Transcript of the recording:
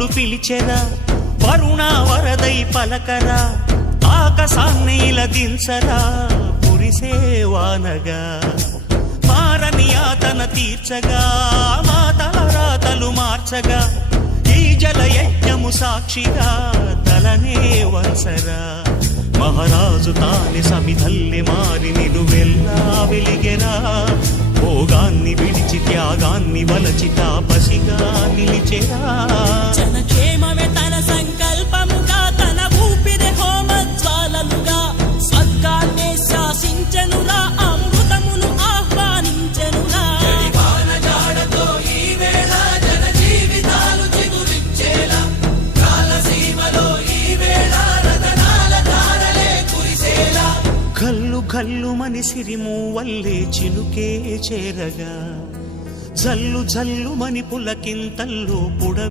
వరుణుడు పిలిచెరా వరుణ వరదై పలకరా ఆకాశాన్ని ఇలా దించరా కురిసేవానగా మారని ఆతన తీర్చగా మాతల రాతలు మార్చగా ఈ జలయజ్ఞము సాక్షిగా తలనే వంచరా మహారాజు తాని సమిధల్లి మారి నిలువెల్లా వెలిగెరా భోగాన్ని విడిచి త్యాగాన్ని వలచి తాపసిగా నిలిచెరా జనక్షేమమే తన సంకల్పముగా తన ఊపిరి హోమజ్వాలలుగా స్వర్గాన్నే శాసించెనురా అమృతమును ఆహ్వానించెనురా కల్లు కల్లు మని సిరిము వల్లే చినుకే చేరగా జల్లు జల్లు మని పులకింతల్లో పుడ